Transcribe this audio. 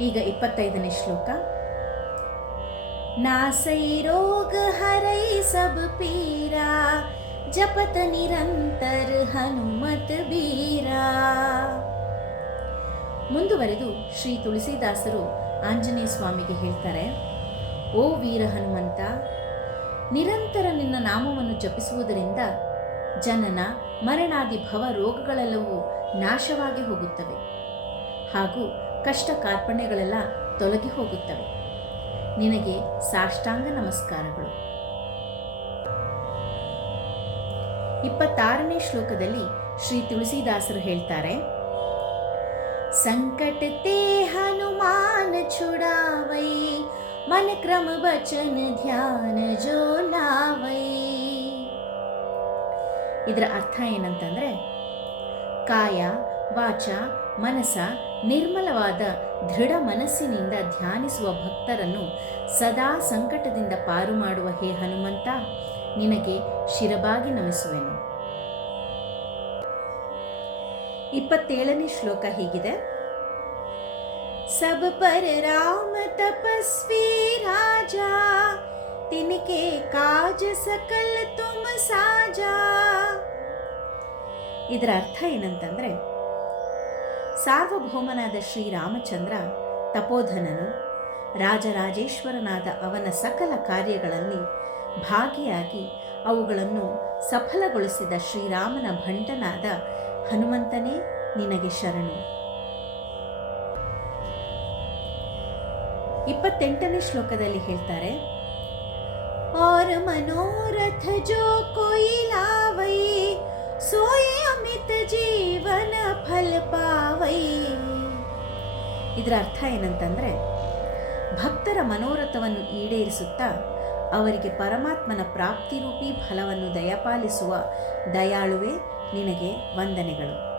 ಈಗ 25ನೇ ಶ್ಲೋಕ. नासै रोग हरै सब पीरा, जपत निरंतर हनुमत बीरा. ಮುಂದುವರೆದು ಶ್ರೀ ತುಳಸಿದಾಸರು ಆಂಜನೇಯ ಸ್ವಾಮಿಗೆ ಹೇಳ್ತಾರೆ, ಓ ವೀರ ಹನುಮಂತ, ನಿರಂತರ ನಿನ್ನ ನಾಮವನ್ನು ಜಪಿಸುವುದರಿಂದ ಜನನ ಮರಣಾದಿ ಭವ ರೋಗಗಳೆಲ್ಲವೂ ನಾಶವಾಗಿ ಹೋಗುತ್ತವೆ ಹಾಗೂ ಕಷ್ಟ ಕಾರ್ಪಣ್ಯಗಳೆಲ್ಲ ತೊಲಗಿ ಹೋಗುತ್ತವೆ. ನಿನಗೆ ಸಾಷ್ಟಾಂಗ ನಮಸ್ಕಾರಗಳು. 26ನೇ ಶ್ಲೋಕದಲ್ಲಿ ಶ್ರೀ ತುಳಸಿದಾಸರು ಹೇಳ್ತಾರೆ, ಸಂಕಟ ತೇ ಹನುಮಾನ छुड़ावै, मन क्रम वचन ಧ್ಯಾನ ಜೋ ಲಾವೈ. ಇದರ ಅರ್ಥ ಏನಂತಂದ್ರೆ, ಕಾಯ ವಾಚ ಮನಸ ನಿರ್ಮಲವಾದ ದೃಢ ಮನಸ್ಸಿನಿಂದ ಧ್ಯಾನಿಸುವ ಭಕ್ತರನ್ನು ಸದಾ ಸಂಕಟದಿಂದ ಪಾರು ಮಾಡುವ ಹೇ ಹನುಮಂತ, ನಿನಗೆ ಶಿರಬಾಗಿ ನಮಿಸುವೆನು. 27ನೇ ಶ್ಲೋಕ ಹೀಗಿದೆ. सब पर राम तपस्वी राजा, तिनके काज सकल तुम साजा. ಇದರ ಅರ್ಥ ಏನಂತಂದ್ರೆ, ಸಾರ್ವಭೌಮನಾದ ಶ್ರೀರಾಮಚಂದ್ರ ತಪೋಧನನು, ರಾಜರಾಜೇಶ್ವರನಾದ ಅವನ ಸಕಲ ಕಾರ್ಯಗಳಲ್ಲಿ ಭಾಗಿಯಾಗಿ ಅವುಗಳನ್ನು ಸಫಲಗೊಳಿಸಿದ ಶ್ರೀರಾಮನ ಭಂಟನಾದ ಹನುಮಂತನೇ ನಿನಗೆ ಶರಣು. 28ನೇ ಶ್ಲೋಕದಲ್ಲಿ ಹೇಳ್ತಾರೆ, और मनोरथ जो कोई लावै, सोई अमित जीवन फल पावೈ. ಇದರ ಅರ್ಥ ಏನಂತಂದ್ರೆ, ಭಕ್ತರ ಮನೋರಥವನ್ನು ಈಡೇರಿಸುತ್ತಾ ಅವರಿಗೆ ಪರಮಾತ್ಮನ ಪ್ರಾಪ್ತಿರೂಪಿ ಫಲವನ್ನು ದಯಪಾಲಿಸುವ ದಯಾಳುವೆ ನಿನಗೆ ವಂದನೆಗಳು.